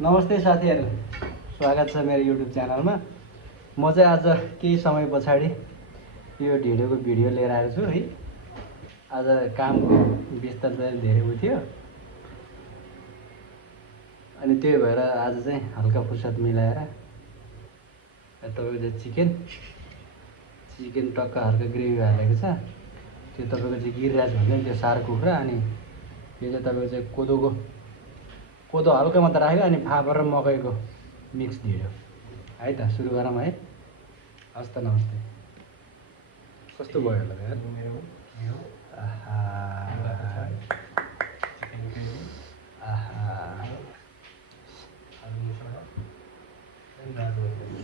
नमस्ते साथीहरू, स्वागत छ मेरो युट्युब च्यानलमा। म चाहिँ आज केही समय पछाडि यो ढिँडोको भिडियो लिएर आएको छु है। आज कामको व्यस्तता चाहिँ धेरै थियो अनि त्यही भएर आज चाहिँ हल्का फुर्सद मिलाएर तपाईँको चाहिँ चिकन टक्क हल्का ग्रेभी हालेको छ। त्यो तपाईँको चाहिँ गिरिराज भन्छ नि, त्यो सार कुखुरा। अनि यो चाहिँ तपाईँको चाहिँ कोदो हल्का मात्र राख्यो अनि फापर र मकैको मिक्स ढिँडो है त। सुरु गरौँ है। हस् त, नमस्ते। कस्तो भयो होला यार?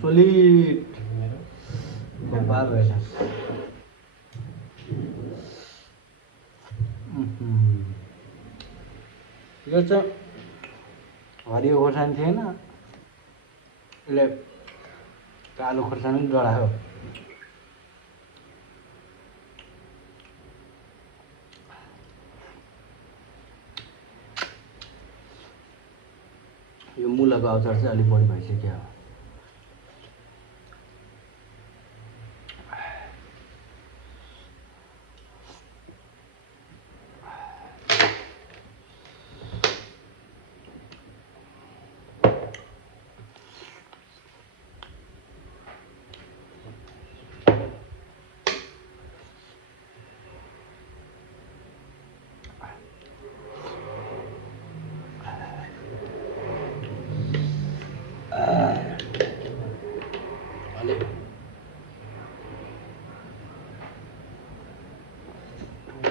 सोलिड बाल भएछ। यो चाहिँ हरियो खोर्सानी थिएन, यसले कालो खोर्सानी पनि डढायो। यो मुलाको अचार चाहिँ अलिक बढी भइसक्यो।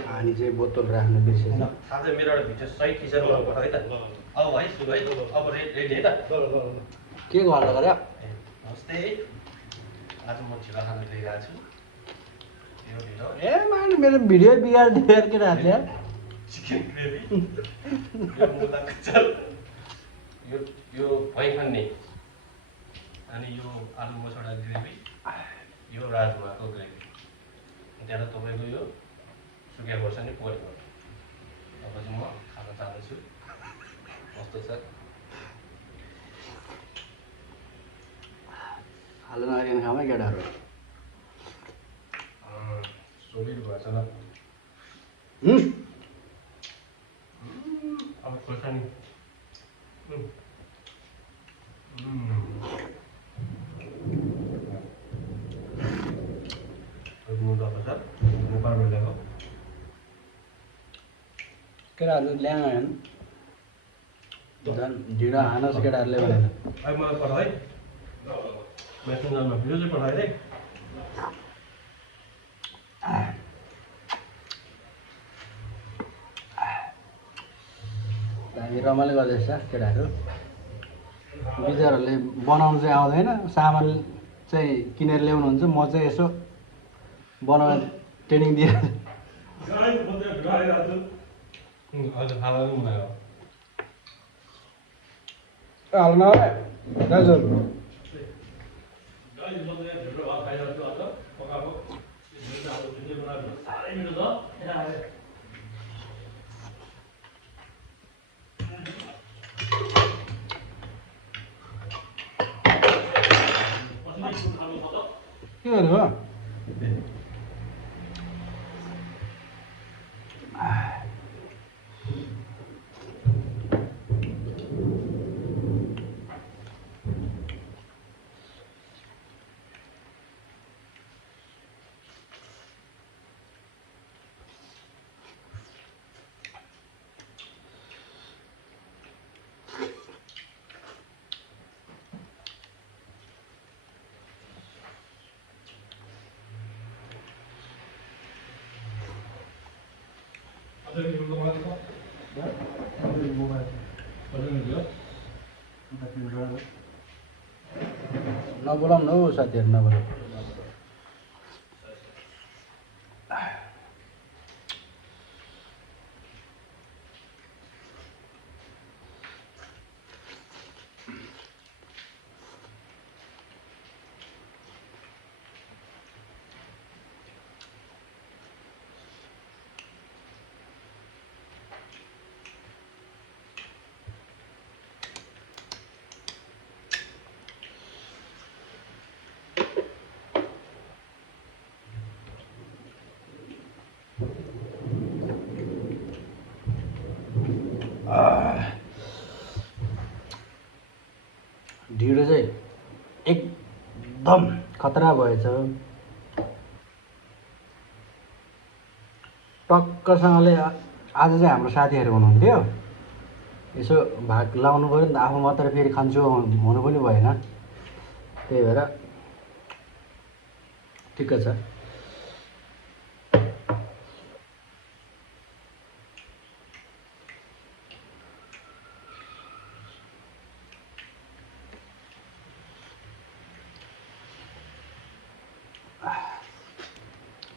पानी चाहिँ बोतल राख्नु बिर्सेछ। आज मेरो एउटा भिडियो सही खिचेर गर्नु है त। अब है सुरु है। अब रेडी है त। के गर्दा गरे? नमस्ते। आज म छिरा खाना लिइरहेको छु। यो ढिँडो ए माने मेरो भिडियो बिगारिदिएर के राख्छ यार? Chicken gravy. यो मुलाको अचार। यो भैखन्ने। अनि यो आलु मसला ग्रेभी। यो राजमाको ग्रेभी। त्यहाँ तपाईँको यो सुकिया खोर्सानी पोलेको। अब चाहिँ म खान चाहन्छु। कस्तो छ? हाल्न नआइकन खाऊ है केटाहरू। सोलिड भएछ ल। अब खोर्सानी। केटाहरू ल्याङ हेर्नु झन् ढिँडो हानोस् केटाहरूले भनेर। अब मलाई पठाऊ है। मेसेन्जरमा भिडियो चाहिँ पठाएँ है। हामी रमाइलो गर्दैछ केटाहरू। बिचारहरूले बनाउनु चाहिँ आउँदैन, सामान चाहिँ किनेर ल्याउनुहुन्छ। म चाहिँ यसो बनाउन ट्रेनिङ दिएर हाल्नु दाजु। के गर्नु हो? नबोलाउनु हौ साथीहरू, नबोलाउनु। ढिँडो चाहिँ एकदम खतरा भएछ। टक्कसँगले आज चाहिँ हाम्रो साथीहरू हुनुहुन्थ्यो, यसो भाग लाउनु पऱ्यो नि त, आफू मात्र फेरि खान्छु हुनु पनि भएन, त्यही भएर ठिक्क छ।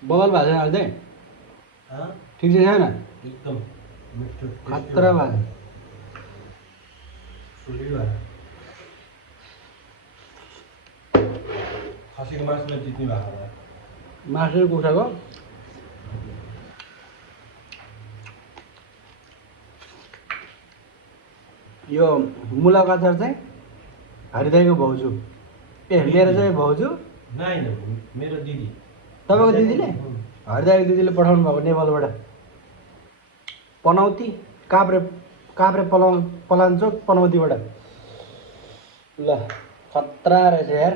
बबल भएको छैन अहिले ठिक चाहिँ छैन, एकदम मिठो खतरा भएको खसीको मासुले जित्ने भएको होला। मासु कुखुराको यो मुलाको अचार चाहिँ हरिदाईको भाउजू, मेरो चाहिँ भाउजू, मेरो दिदी, तपाईँको दिदीले, हरिदाईको दिदीले पठाउनु भएको नेपालबाट। पनौती काभ्रे पलाञ्चोक पनौतीबाट। ल खतरा रहेछ यार।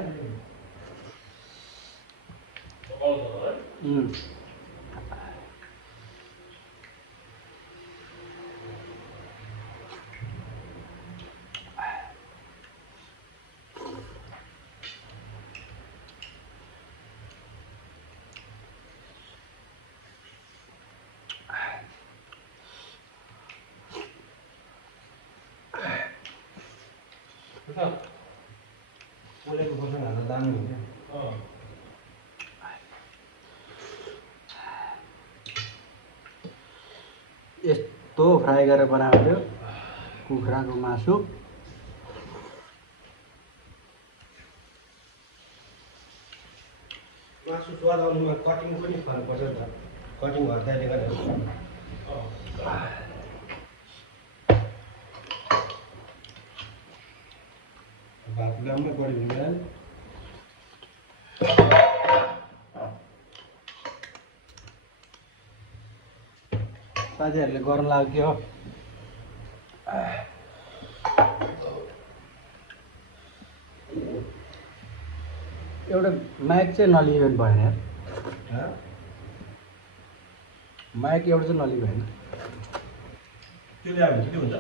पोलेको खोर्सानी हाल्दा दामी हुन्छ। यस्तो फ्राई गरेर बनाएको थियो कुखुराको मासु। मासु स्वाद आउनुमा कटिङ पनि फरक पर्छ नि त, कटिङ हर्ताइले गर्दा। भात राम्रो पऱ्यो भने साथीहरूले गर्न लाग्यो हो। एउटा माइक चाहिँ नलियो भने भएन यार, माइक एउटा चाहिँ नलियो भएन। त्यो ल्यायो भने के हुन्छ?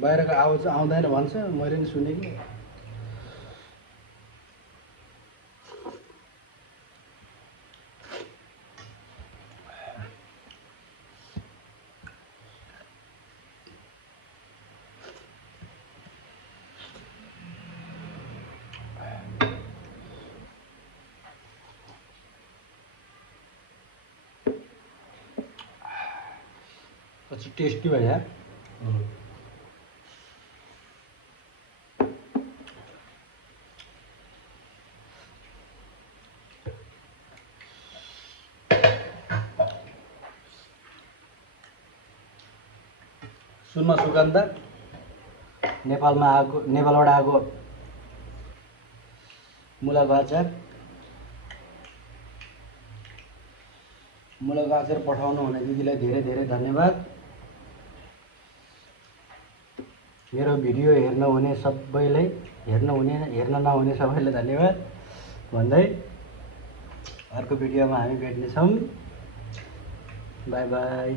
बाहिरको आवाज आउँदैन भन्छ, मैले नि सुनेको। पछि टेस्टी भयो यार। सुनमा सुगन्ध, नेपालबाट आएको मुलाको अचार पठाउनु हुने दिदीलाई धेरै धेरै धन्यवाद। मेरो भिडियो हेर्न नहुने सबैलाई धन्यवाद भन्दै अर्को भिडियोमा हामी भेट्नेछौँ। By by.